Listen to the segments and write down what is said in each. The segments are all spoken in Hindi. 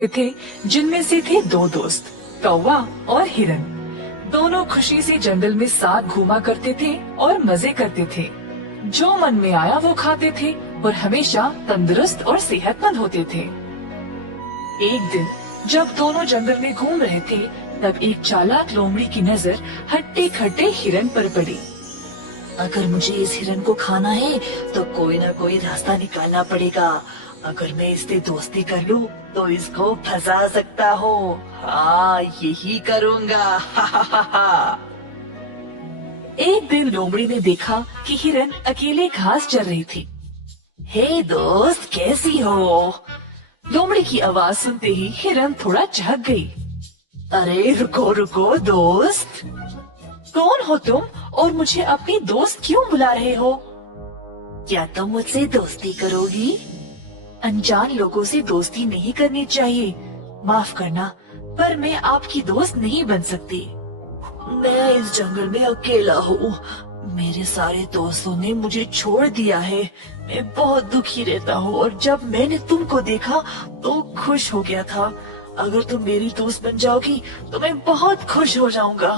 थे जिनमें से थे दो दोस्त, कौवा और हिरन। दोनों खुशी से जंगल में साथ घूमा करते थे और मजे करते थे। जो मन में आया वो खाते थे और हमेशा तंदुरुस्त और सेहतमंद होते थे। एक दिन जब दोनों जंगल में घूम रहे थे, तब एक चालाक लोमड़ी की नजर हट्टे खट्टे हिरन पर पड़ी। अगर मुझे इस हिरन को खाना है तो कोई न कोई रास्ता निकालना पड़ेगा। अगर मैं इससे दोस्ती कर लूं तो इसको फंसा सकता हूँ। हाँ, यही करूँगा। हा हा हा हा। एक दिन लोमड़ी ने देखा कि हिरन अकेले घास चर रही थी। हे दोस्त, कैसी हो? लोमड़ी की आवाज सुनते ही हिरन थोड़ा चहक गई। अरे रुको रुको दोस्त, कौन हो तुम और मुझे अपनी दोस्त क्यों बुला रहे हो? क्या तुम मुझसे दोस्ती करोगी? अनजान लोगों से दोस्ती नहीं करनी चाहिए। माफ करना, पर मैं आपकी दोस्त नहीं बन सकती। मैं इस जंगल में अकेला हूँ। मेरे सारे दोस्तों ने मुझे छोड़ दिया है। मैं बहुत दुखी रहता हूँ और जब मैंने तुमको देखा तो खुश हो गया था। अगर तुम मेरी दोस्त बन जाओगी तो मैं बहुत खुश हो जाऊंगा,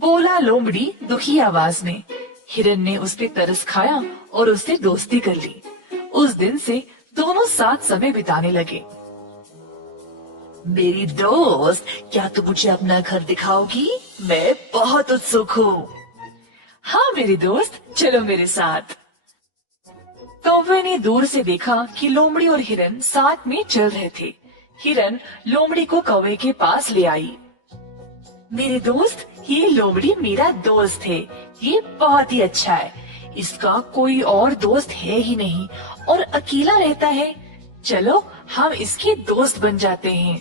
बोला लोमड़ी दुखी आवाज में। हिरन ने उस पे तरस खाया और उससे दोस्ती कर ली। उस दिन से दोनों साथ समय बिताने लगे। मेरी दोस्त, क्या तुम मुझे अपना घर दिखाओगी? मैं बहुत उत्सुक हूँ। हाँ मेरी दोस्त, चलो मेरे साथ। कौवे ने दूर से देखा कि लोमड़ी और हिरन साथ में चल रहे थे। हिरन लोमड़ी को कौवे के पास ले आई। मेरे दोस्त, ये लोमड़ी मेरा दोस्त है। ये बहुत ही अच्छा है। इसका कोई और दोस्त है ही नहीं और अकेला रहता है। चलो हम इसके दोस्त बन जाते हैं।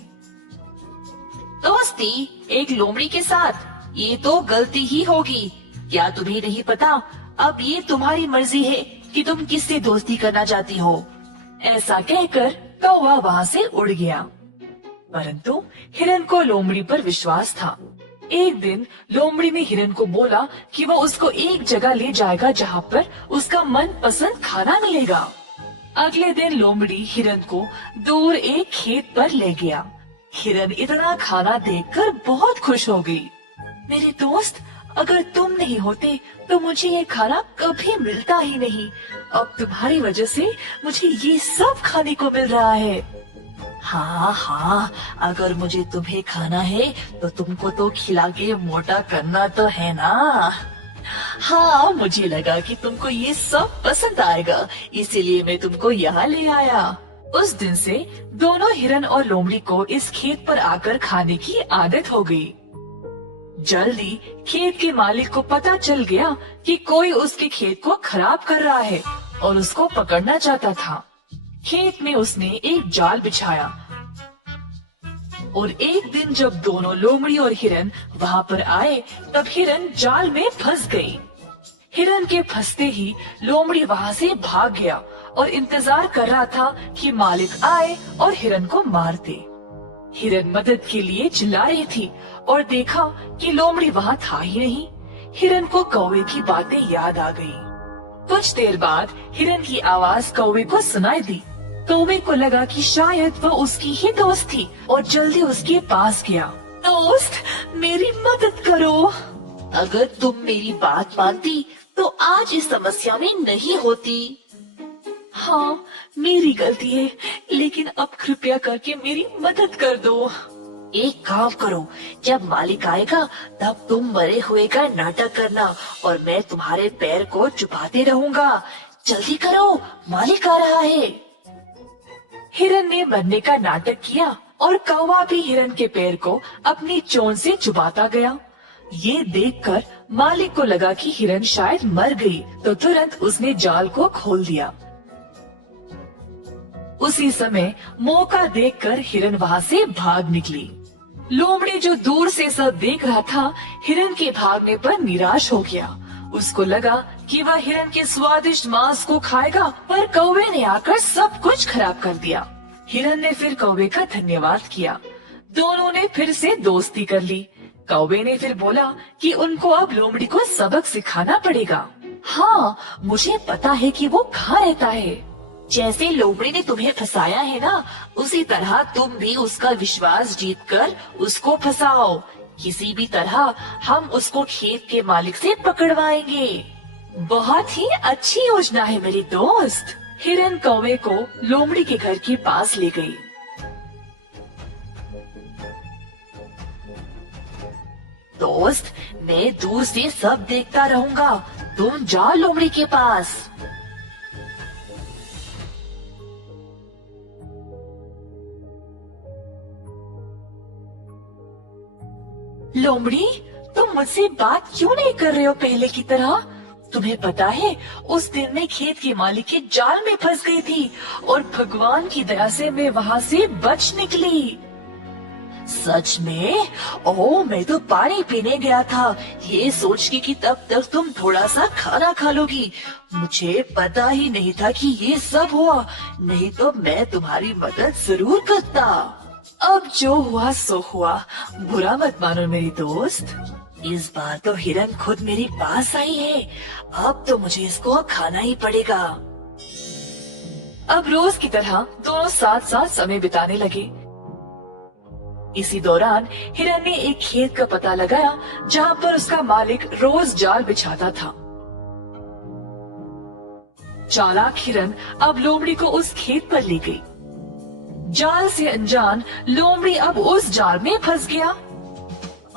दोस्ती एक लोमड़ी के साथ, ये तो गलती ही होगी। क्या तुम्हें नहीं पता? अब ये तुम्हारी मर्जी है कि तुम किससे दोस्ती करना चाहती हो। ऐसा कहकर कौवा वहाँ से उड़ गया। परंतु हिरन को लोमड़ी पर विश्वास था। एक दिन लोमड़ी ने हिरन को बोला कि वह उसको एक जगह ले जाएगा जहाँ पर उसका मन पसंद खाना मिलेगा। अगले दिन लोमड़ी हिरन को दूर एक खेत पर ले गया। हिरन इतना खाना देखकर बहुत खुश हो गई। मेरे दोस्त, अगर तुम नहीं होते तो मुझे ये खाना कभी मिलता ही नहीं। अब तुम्हारी वजह से मुझे ये सब खाने को मिल रहा है। हाँ हाँ, अगर मुझे तुम्हें खाना है तो तुमको तो खिला के मोटा करना तो है ना। हाँ, मुझे लगा कि तुमको ये सब पसंद आएगा, इसीलिए मैं तुमको यहाँ ले आया। उस दिन से दोनों हिरन और लोमड़ी को इस खेत पर आकर खाने की आदत हो गई। जल्दी खेत के मालिक को पता चल गया कि कोई उसके खेत को खराब कर रहा है और उसको पकड़ना चाहता था। खेत में उसने एक जाल बिछाया और एक दिन जब दोनों लोमड़ी और हिरन वहाँ पर आए, तब हिरन जाल में फंस गई। हिरन के फंसते ही लोमड़ी वहाँ से भाग गया और इंतजार कर रहा था कि मालिक आए और हिरन को मार दे। हिरन मदद के लिए चिल्ला रही थी और देखा कि लोमड़ी वहाँ था ही नहीं। हिरन को कौवे की बातें याद आ गई। कुछ देर बाद हिरन की आवाज कौवे को सुनाई दी। कौवे को लगा कि शायद वह उसकी ही दोस्त थी और जल्दी उसके पास गया। दोस्त, मेरी मदद करो। अगर तुम मेरी बात मानती तो आज इस समस्या में नहीं होती। हाँ, मेरी गलती है, लेकिन अब कृपया करके मेरी मदद कर दो। एक काम करो, जब मालिक आएगा तब तुम मरे हुए का नाटक करना और मैं तुम्हारे पैर को चुपाते रहूंगा। जल्दी करो, मालिक आ रहा है। हिरन ने मरने का नाटक किया और कौवा भी हिरन के पैर को अपनी चोंच से चुबाता गया। ये देखकर मालिक को लगा कि हिरन शायद मर गई, तो तुरंत उसने जाल को खोल दिया। उसी समय मौका देखकर हिरन वहाँ से भाग निकली। लोमड़ी जो दूर से सब देख रहा था, हिरन के भागने पर निराश हो गया। उसको लगा कि वह हिरन के स्वादिष्ट मांस को खाएगा, पर कौवे ने आकर सब कुछ खराब कर दिया। हिरन ने फिर कौवे का धन्यवाद किया। दोनों ने फिर से दोस्ती कर ली। कौवे ने फिर बोला कि उनको अब लोमड़ी को सबक सिखाना पड़ेगा। हाँ, मुझे पता है कि वो कहाँ रहता है। जैसे लोमड़ी ने तुम्हें फंसाया है ना, उसी तरह तुम भी उसका विश्वास जीतकर उसको फंसाओ। किसी भी तरह हम उसको खेत के मालिक से पकड़वाएंगे। बहुत ही अच्छी योजना है मेरी दोस्त। हिरन कौवे को लोमड़ी के घर के पास ले गई। दोस्त, मैं दूर से सब देखता रहूंगा, तुम जाओ लोमड़ी के पास। लोमड़ी, तुम मुझसे बात क्यों नहीं कर रहे हो पहले की तरह? तुम्हें पता है, उस दिन मैं खेत के मालिक के जाल में फंस गई थी और भगवान की दया से मैं वहाँ से बच निकली। सच में? ओह, मैं तो पानी पीने गया था, ये सोच के कि तब तक तुम थोड़ा सा खाना खा लोगी। मुझे पता ही नहीं था कि ये सब हुआ, नहीं तो मैं तुम्हारी मदद जरूर करता। अब जो हुआ सो हुआ, बुरा मत मानो मेरी दोस्त। इस बार तो हिरन खुद मेरे पास आई है, अब तो मुझे इसको खाना ही पड़ेगा। अब रोज की तरह दोनों साथ साथ समय बिताने लगे। इसी दौरान हिरन ने एक खेत का पता लगाया जहाँ पर उसका मालिक रोज जाल बिछाता था। चालाक हिरन अब लोमड़ी को उस खेत पर ले गई। जाल से अनजान लोमड़ी अब उस जाल में फंस गया।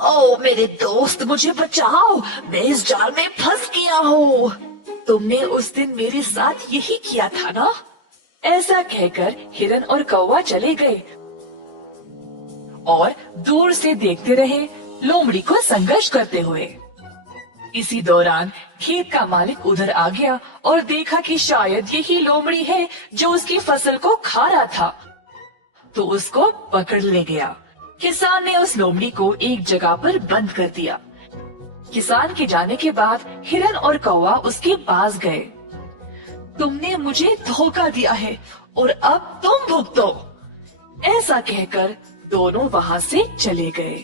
ओ मेरे दोस्त, मुझे बचाओ, मैं इस जाल में फंस गया हूँ। तुमने उस दिन मेरे साथ यही किया था ना? ऐसा कहकर हिरन और कौवा चले गए और दूर से देखते रहे लोमड़ी को संघर्ष करते हुए। इसी दौरान खेत का मालिक उधर आ गया और देखा कि शायद यही लोमड़ी है जो उसकी फसल को खा रहा था, तो उसको पकड़ ले गया। किसान ने उस लोमड़ी को एक जगह पर बंद कर दिया। किसान के जाने के बाद हिरन और कौवा उसके पास गए। तुमने मुझे धोखा दिया है और अब तुम भुगतो, ऐसा कहकर दोनों वहाँ से चले गए।